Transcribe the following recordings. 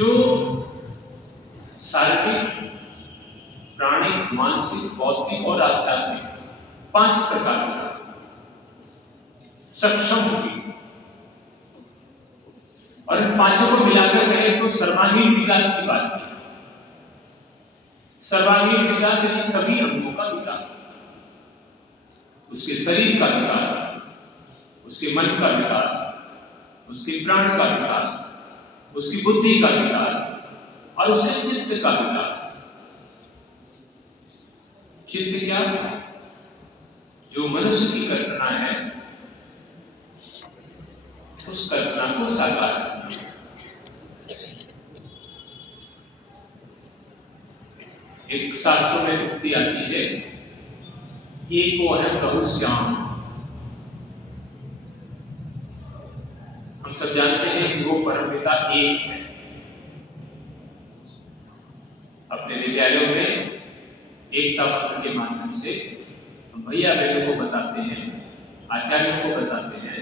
जो शारीरिक, प्राणिक, मानसिक, बौद्धिक और आध्यात्मिक 5 प्रकार से सक्षम होगी। और इन पांचों को मिलाकर कहें तो सर्वांगीण विकास की बात की। सर्वांगीण विकास यानी सभी अंगों का विकास, उसके शरीर का विकास, उसके मन का विकास, उसके प्राण का विकास, उसकी बुद्धि का विकास और उसके चित्त का विकास। चित्त क्या? जो मनुष्य की कल्पना है उस कल्पना को साकार करना। एक शास्त्रों में उक्ति आती है, एको है प्रभु श्याम। हम सब जानते हैं कि वो परमपिता एक है। अपने विद्यालयों में एकता पत्र के माध्यम से हम भैया बहनों को बताते हैं, आचार्यों को बताते हैं,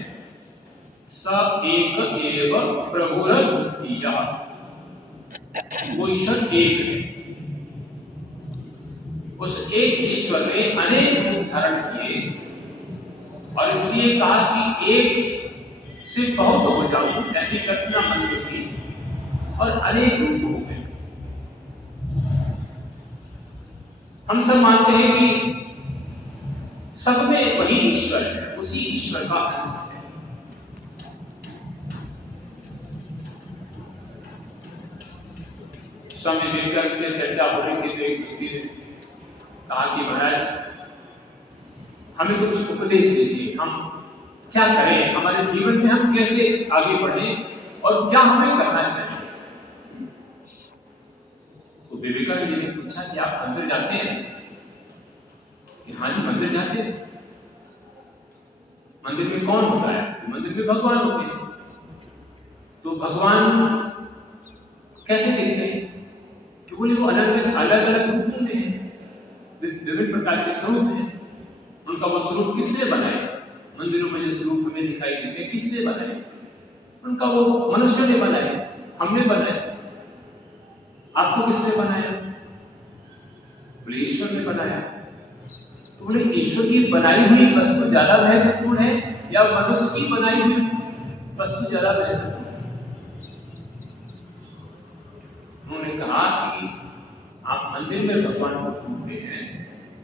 स एक एव प्रभुरद्वितीयः, वो ईश्वर एक है। उस एक ईश्वर ने अनेक रूप धारण किए और इसलिए कहा कि एक से बहुत हो जाऊं, ऐसी कल्पना मन में थी और अनेक रूप हो गए। हम सब मानते हैं कि सब में वही ईश्वर है, उसी ईश्वर का अंश है। स्वामी विवेकानंद से चर्चा हो रही थी तो एक व्यक्ति ने कहा कि महाराज हमें कुछ उपदेश दीजिए, हम क्या करें, हमारे जीवन में हम कैसे आगे बढ़ें और क्या हमें करना चाहिए। तो विवेकानंद जी ने पूछा कि आप मंदिर जाते हैं? कि हाँ जी मंदिर जाते हैं। मंदिर में कौन होता है? मंदिर में भगवान होते हैं। तो भगवान कैसे दिखते हैं? तो बोले वो अलग अलग रूपों में है, विभिन्न प्रकार के स्वरूप हैं। उनका वो स्वरूप किसने बनाया? मंदिरों में जो स्वरूप हमें दिखाई देते हैं किसने बनाए? उनका वो मनुष्य ने बनाया, हमने बनाया। आपको किसने बनाया? बोले ईश्वर ने बनाया। तो बोले ईश्वर की बनाई हुई वस्तु ज्यादा महत्वपूर्ण है या मनुष्य की बनाई हुई वस्तु ज्यादा महत्वपूर्ण? उन्होंने कहा कि आप मंदिर में भगवान को ढूंढते हैं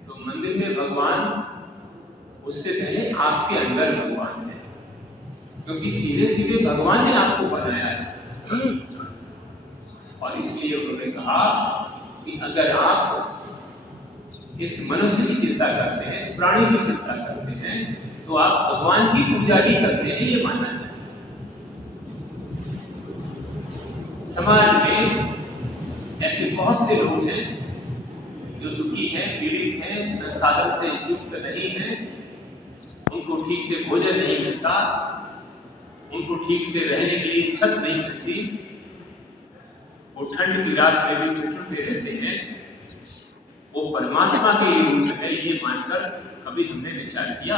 तो मंदिर में भगवान, उससे पहले आपके अंदर भगवान है, क्योंकि सीधे सीधे भगवान ने आपको बनाया है। और इसलिए उन्होंने कहा कि अगर आप इस मनुष्य की चिंता करते हैं, इस प्राणी की चिंता करते हैं, तो आप भगवान की पूजा ही करते हैं, ये मानना चाहिए। समाज में ऐसे बहुत से लोग हैं जो दुखी हैं, पीड़ित हैं, संसाधन से युक्त नहीं हैं, उनको ठीक से भोजन नहीं मिलता, उनको ठीक से रहने के लिए छत नहीं मिलती, वो ठंड की रात में भी ठिठुरते रहते हैं। वो परमात्मा के ही रूप है ये मानकर कभी हमने विचार किया?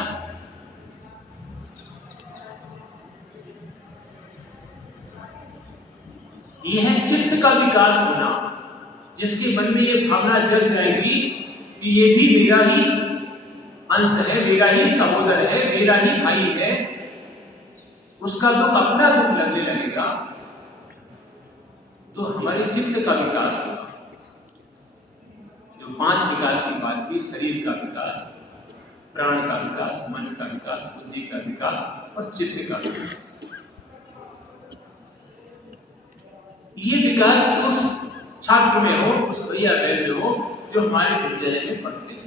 यह है चित्त का विकास होना, जिसके मन में ये भावना जग जाएगी कि ये भी मेरा ही अंश है, मेरा ही सहोदर है, मेरा ही भाई है। उसका दुख अपना दुख लगने लगेगा तो हमारे चित्त का विकास होगा। जो 5 विकास की बात की, शरीर का विकास, प्राण का विकास, मन का विकास, बुद्धि का विकास और चित्त का विकास, ये विकास उस छात्र में हो, उस भैया बहन में हो जो हमारे विद्यालय में पढ़ते हैं।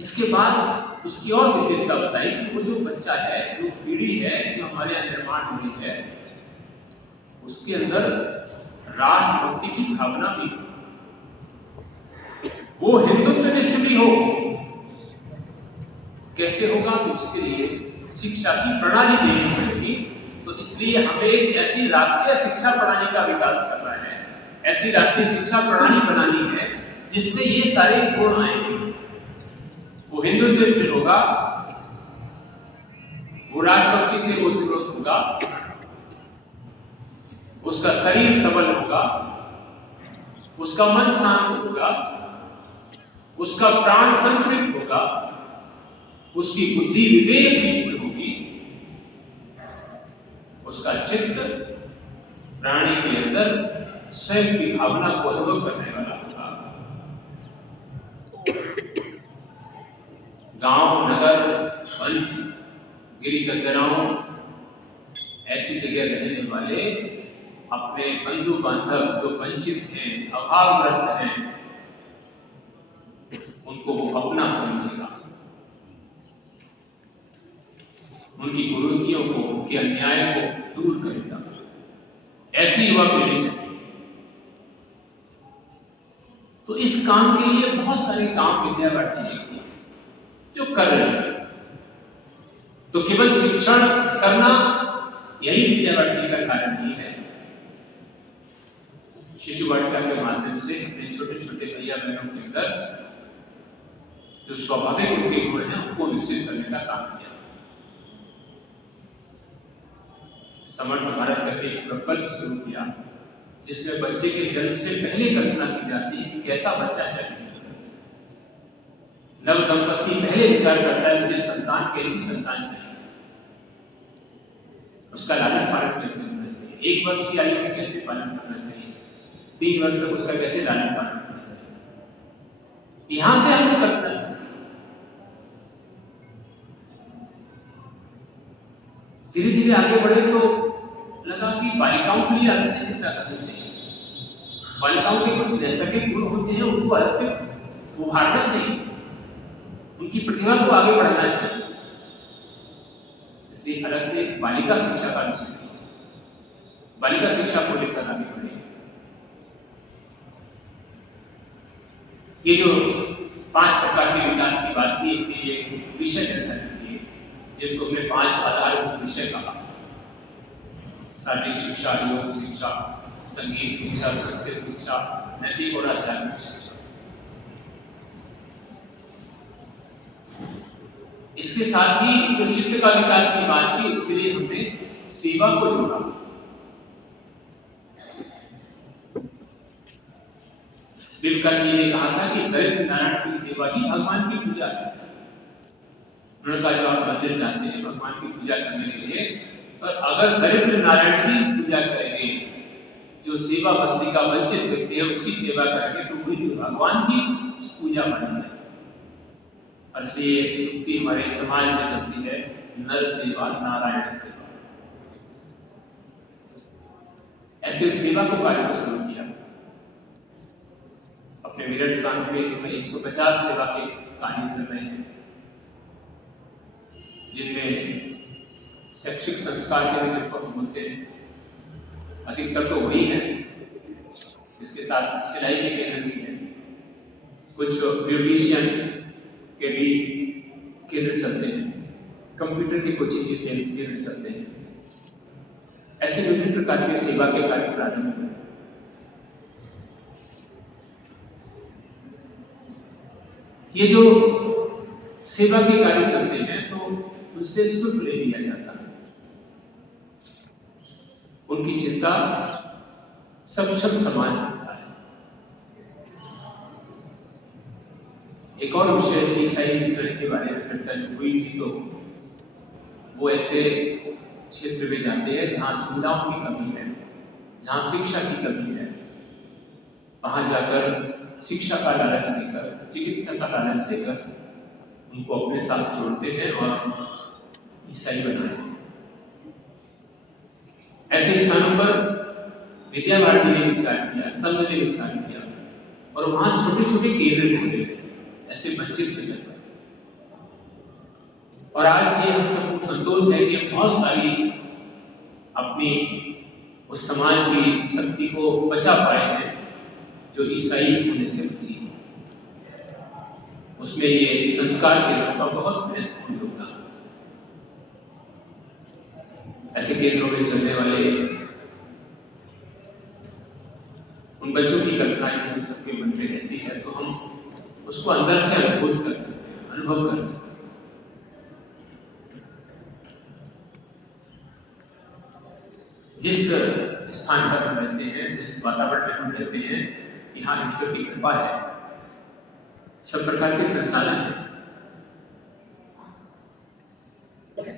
इसके बाद उसकी और विशेषता बताई कि वो जो बच्चा है, जो पीढ़ी है जो हमारे यहाँ निर्माण हुई है, उसके अंदर राष्ट्रभक्ति की भावना भी हो, वो हिंदुत्वनिष्ठ भी हो। कैसे होगा? तो उसके लिए शिक्षा की प्रणाली देनी पड़ेगी। तो इसलिए हमें एक ऐसी राष्ट्रीय शिक्षा प्रणाली का विकास करना है, ऐसी राष्ट्रीय शिक्षा प्रणाली बनानी है जिससे ये सारे गुण आएंगे। वो हिंदुत्वनिष्ठ होगा, वो राष्ट्रभक्ति से ओतप्रोत होगा, उसका शरीर सबल होगा, उसका मन शांत होगा, उसका प्राण संतुलित होगा, उसकी बुद्धि विवेक होगी, उसका चित्त प्राणी के अंदर स्वयं की भावना को अनुभव करने वाला होगा। गांव, नगर, वन, गिरी कतराओं ऐसी जगह रहने वाले अपने बंधु बांधव जो वंचित हैं, अभावग्रस्त हैं, उनको वो अपना समझेगा, उनकी कुरीतियों को, उनके अन्याय को दूर करेगा। ऐसी युवा पीढ़ी चाहिए। तो इस काम के लिए बहुत सारे काम विद्या भारती जो कर रहे हैं। तो केवल शिक्षण करना यही विद्या भारती का कार्य नहीं है। शिशु वाटिका के माध्यम से अपने छोटे छोटे भैया बहनों के अंदर जो स्वाभाविक उनके गुण हैं उनको विकसित करने का काम किया। समर्थ भारत करके एक प्रकल्प शुरू किया जिसमें बच्चे के जन्म से पहले कल्पना की जाती है कि कैसा बच्चा चाहिए। नव दंपति पहले विचार करता है मुझे संतान, कैसी संतान चाहिए, उसका लालन पालन कैसे होना चाहिए, 1 वर्ष की आयु में कैसे पालन करना चाहिए, 3 वर्ष तक उसका कैसे लालन पालन करना चाहिए। यहां से हमने कल्पना शुरू। धीरे धीरे आगे बढ़े तो लगा कि बालिकाओं के लिए अलग से चिंता करनी चाहिए। बालिकाओं के कुछ नैसर्गिक गुण होते हैं, उनको अलग से उभारना चाहिए, उनकी प्रतिभा को आगे बढ़ाना चाहिए। इसलिए अलग से बालिका शिक्षा का विषय, बालिका शिक्षा को लेकर आगे बढ़े। ये जो 5 प्रकार के विकास की बात की थी, ये विषय निर्धारित किए जिनको हमने 5 आधारभूत विषय कहा। शारीरिक शिक्षा, योग शिक्षा, संगीत शिक्षा, संस्कृत शिक्षा, नैतिक और आध्यात्मिक शिक्षा। इसके साथ ही जो चित्त का विकास की बात की उसके लिए हमने सेवा को जोड़ा। विवेकानंद ने कहा था कि दरिद्र नारायण की सेवा ही भगवान की पूजा है। उन्होंने कहा जो आप मंदिर जाते हैं भगवान की पूजा करने के लिए, और अगर दरिद्र नारायण की पूजा करेंगे, जो सेवा बस्ती का वंचित व्यक्ति है उसकी सेवा करेंगे, तो वही भगवान की पूजा बनी है। और इसलिए युक्ति हमारे समाज में चलती है, नर सेवा नारायण सेवा। ऐसे सेवा को कार्य को शुरू किया। अपने मेरठ प्रांत में इसमें 150 सेवा के कार्य चल रहे हैं, जिनमें शैक्षिक संस्कार के लिए जिनको हम बोलते हैं अधिकतर तो वही है। इसके साथ सिलाई के केंद्र भी है, कुछ ब्यूटिशियन के भी केंद्र चलते हैं, कंप्यूटर की कोचिंग के केंद्र चलते हैं। ऐसे विभिन्न प्रकार के सेवा के कार्य प्रारंभ हुए। ये जो सेवा के कार्य चलते हैं तो उनसे शुल्क ले लिया जाता है। उनकी चिंता सक्षम समाज होता है। एक और विषय ईसाई मिश्रण के बारे में चर्चा हुई थी, तो वो ऐसे क्षेत्र में जाते हैं जहां सुविधाओं की कमी है, जहां शिक्षा की कमी है। वहां जाकर शिक्षा का लालच देकर, चिकित्सा का लालच देकर उनको अपने साथ जोड़ते हैं और ईसाई बनाते हैं। ऐसे स्थानों पर विद्या भारती ने विचार किया, संघ ने विचार किया, और वहां छोटे छोटे केंद्र खोले ऐसे वंचित जगह पर। और आज ये हम सबको संतोष है कि बहुत सारी अपनी उस समाज की शक्ति को बचा पाए हैं जो ईसाई होने से बची। उसमें ये संस्कार केंद्रों का बहुत महत्वपूर्ण योगदान। ऐसे केंद्रों में चलने वाले उन बच्चों की कल्पनाएं हम सबके मन में रहती है, तो हम उसको अंदर से अनुभूत कर सकते हैं, अनुभव कर सकते हैं। जिस स्थान पर हम रहते हैं, जिस वातावरण में हम रहते हैं, यहाँ ईश्वर की कृपा है, सब प्रकार के संसाधन हैं।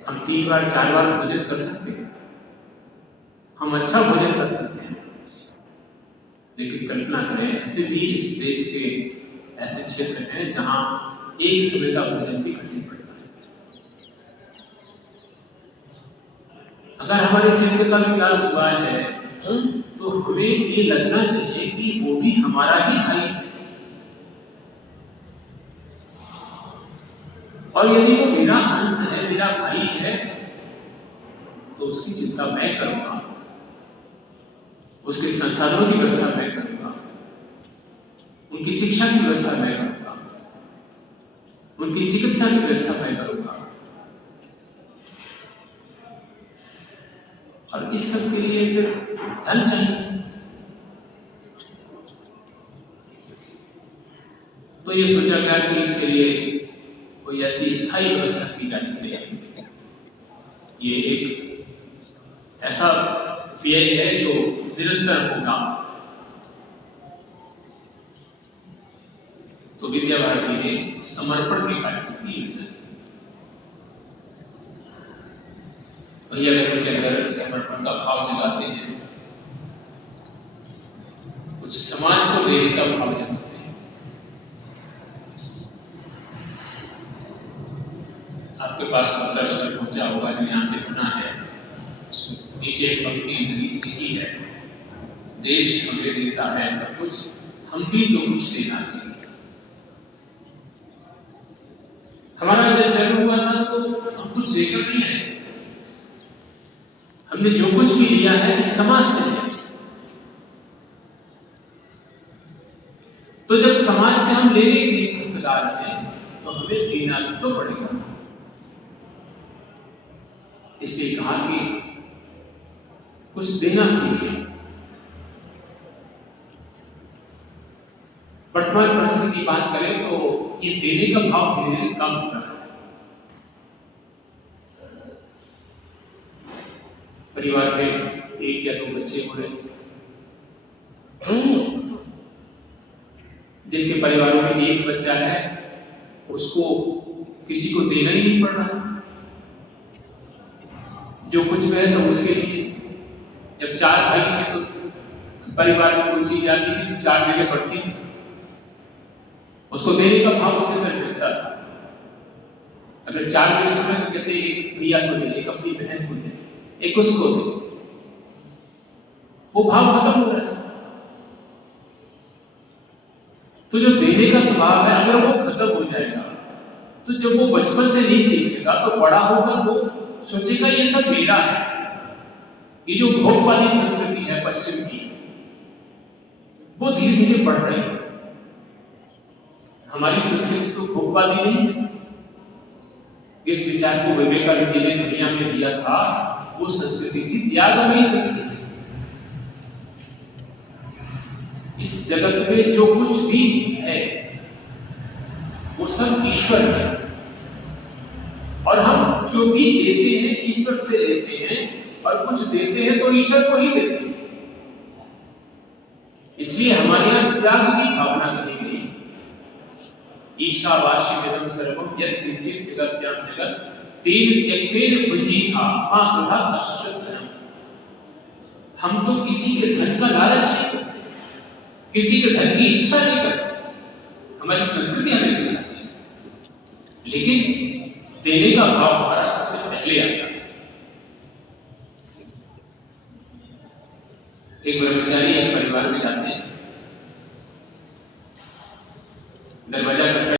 हम 3 बार 4 बार भोजन कर सकते हैं, हम अच्छा भोजन कर सकते हैं, लेकिन कल्पना करें ऐसे भी इस देश के ऐसे क्षेत्र हैं जहां एक समय का भोजन भी कठिन पड़ता है। अगर हमारे चित्त का विकास हुआ है तो हमें ये लगना चाहिए कि वो भी हमारा ही भाई है, और यदि वो मेरा अंश है, मेरा भाई है, तो उसकी चिंता मैं करूंगा, उसके संसाधनों की व्यवस्था मैं करूंगा, उनकी शिक्षा की व्यवस्था मैं करूंगा, उनकी चिकित्सा की व्यवस्था मैं करूंगा, और इस सब के लिए फिर धन चाहिए। तो ये सोचा गया कि इसके लिए कोई ऐसी स्थायी व्यवस्था की जानी चाहिए। ये एक ऐसा व्यय है जो निरंतर होगा। तो विद्या भारती ने समर्पण के कार्यक्रम की योजना, भैया बहनों के अंदर समर्पण का भाव जगाते हैं, कुछ समाज को देने का भाव जगाते हैं। आपके पास पत्र अगर पहुंचा होगा जो यहाँ से बना है, उसमें नीचे एक पंक्ति लिखी है, देश हमें देता है सब कुछ, हम भी तो कुछ देना सीखें। हमारा जब जन्म हुआ था तो हम कुछ लेकर नहीं आए, हमने जो कुछ भी लिया है इस समाज से लिया। तो जब समाज से हम लेने के हकदार हैं तो हमें देना तो पड़ेगा। इसलिए कहा कि कुछ देना सीखें। वर्तमान परिस्थिति की बात करें तो ये देने का भाव धीरे धीरे कम हो रहा है। परिवार में 1 या 2 बच्चे हो रहे हैं, जिनके परिवारों में 1 बच्चा है उसको किसी को देना ही नहीं पड़ रहा, जो कुछ भी है सब उसके लिए। जब 4 भाई थे तो परिवार में कोई चीज आती थी 4 जगह पड़ती थी, उसको देने का भाव उसके अंदर चलता था। अगर 4 पैसे में तो कहते एक भैया को दे, एक अपनी बहन को दे, एक उसको दे, वो भाव खत्म हो रहा है। तो जो देने का स्वभाव है अगर वो खत्म हो जाएगा तो जब वो बचपन से नहीं सीखेगा तो बड़ा होकर वो सोचेगा ये सब मेरा है। ये जो भोगवादी संस्कृति है पश्चिम की, वो धीरे धीरे बढ़ रही है। हमारी संस्कृति तो भोगवादी नहीं है। इस विचार को विवेकानंद जी ने दुनिया में दिया था, वो संस्कृति थी त्यागमयी संस्कृति। इस जगत में जो कुछ भी है वो सब ईश्वर है, और हम जो भी देते हैं ईश्वर से लेते हैं, और कुछ देते हैं तो ईश्वर को ही देते हैं। इसलिए हमारे यहाँ त्याग की भावना कही गई। ईशावास्यमिदं सर्वं यत् किंचित् जगत्यां जगत् तेन त्यक्तेन भुञ्जीथा मा गृहा कश्चित् धनम्। हम तो किसी के धन का लालच नहीं करते, किसी के धन की इच्छा नहीं करते, हमारी संस्कृति हमें सिखाती है, लेकिन देने का भाव हमारा सबसे पहले आता है। एक ब्रह्मचारी एक परिवार में जाते हैं, दरवाजा